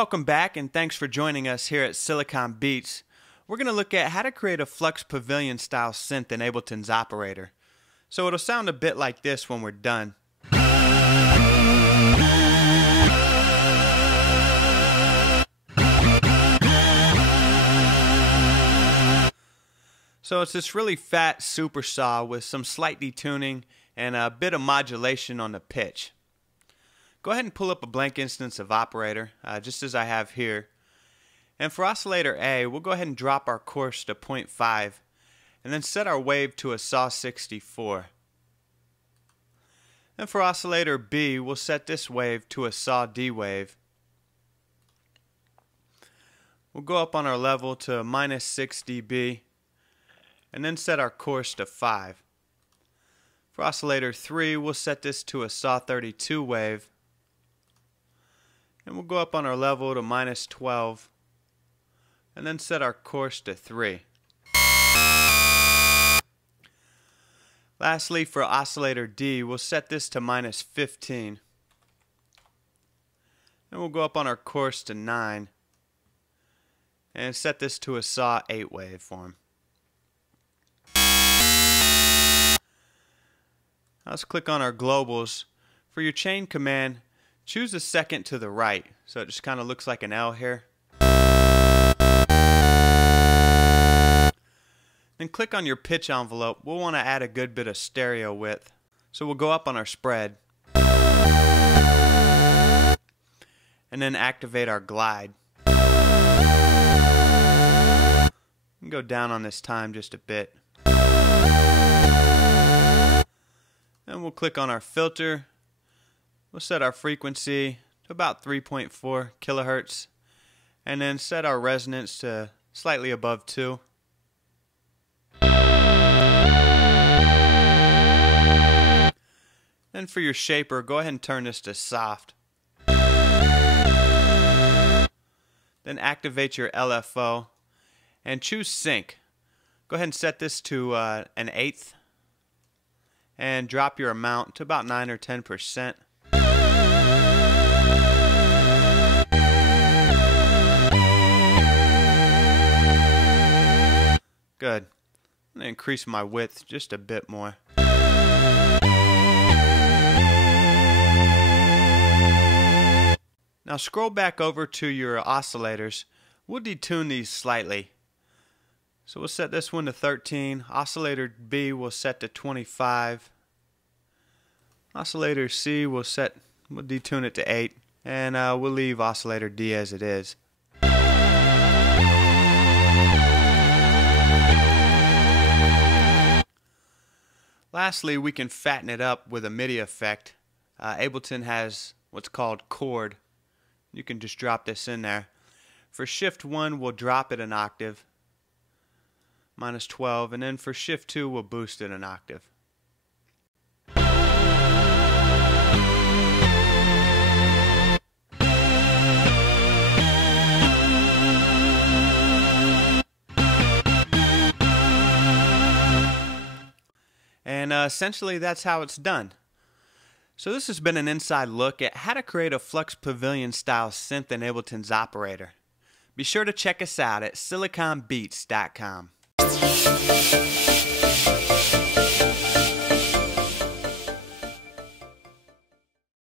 Welcome back and thanks for joining us here at Silicon Beats. We're going to look at how to create a Flux Pavilion style synth in Ableton's operator. So it'll sound a bit like this when we're done. So it's this really fat super saw with some slight detuning and a bit of modulation on the pitch. Go ahead and pull up a blank instance of operator, just as I have here. And for oscillator A, we'll go ahead and drop our coarse to 0.5 and then set our wave to a saw 64. And for oscillator B, we'll set this wave to a saw D wave. We'll go up on our level to minus 6 dB and then set our coarse to 5. For oscillator 3, we'll set this to a saw 32 wave. And we'll go up on our level to minus 12 and then set our coarse to 3. Lastly, for oscillator D, we'll set this to minus 15. And we'll go up on our coarse to 9 and set this to a saw 8 waveform. Let's click on our globals. For your chain command, choose the second to the right, so it just kind of looks like an L here. Then click on your pitch envelope. We'll want to add a good bit of stereo width. So we'll go up on our spread. And then activate our glide. And go down on this time just a bit. And we'll click on our filter. We'll set our frequency to about 3.4 kilohertz and then set our resonance to slightly above 2. Then for your shaper, go ahead and turn this to soft. Then activate your LFO and choose sync. Go ahead and set this to an 1/8 and drop your amount to about 9 or 10%. Good. I'm going to increase my width just a bit more. Now scroll back over to your oscillators. We'll detune these slightly. So we'll set this one to 13. Oscillator B we'll set to 25. Oscillator C we'll detune it to 8. And we'll leave oscillator D as it is. Lastly, we can fatten it up with a MIDI effect. Ableton has what's called chord. You can just drop this in there. For shift 1, we'll drop it an octave, minus 12, and then for shift 2, we'll boost it an octave. And essentially that's how it's done. So this has been an inside look at how to create a Flux Pavilion style synth in Ableton's operator. Be sure to check us out at siliconbeats.com.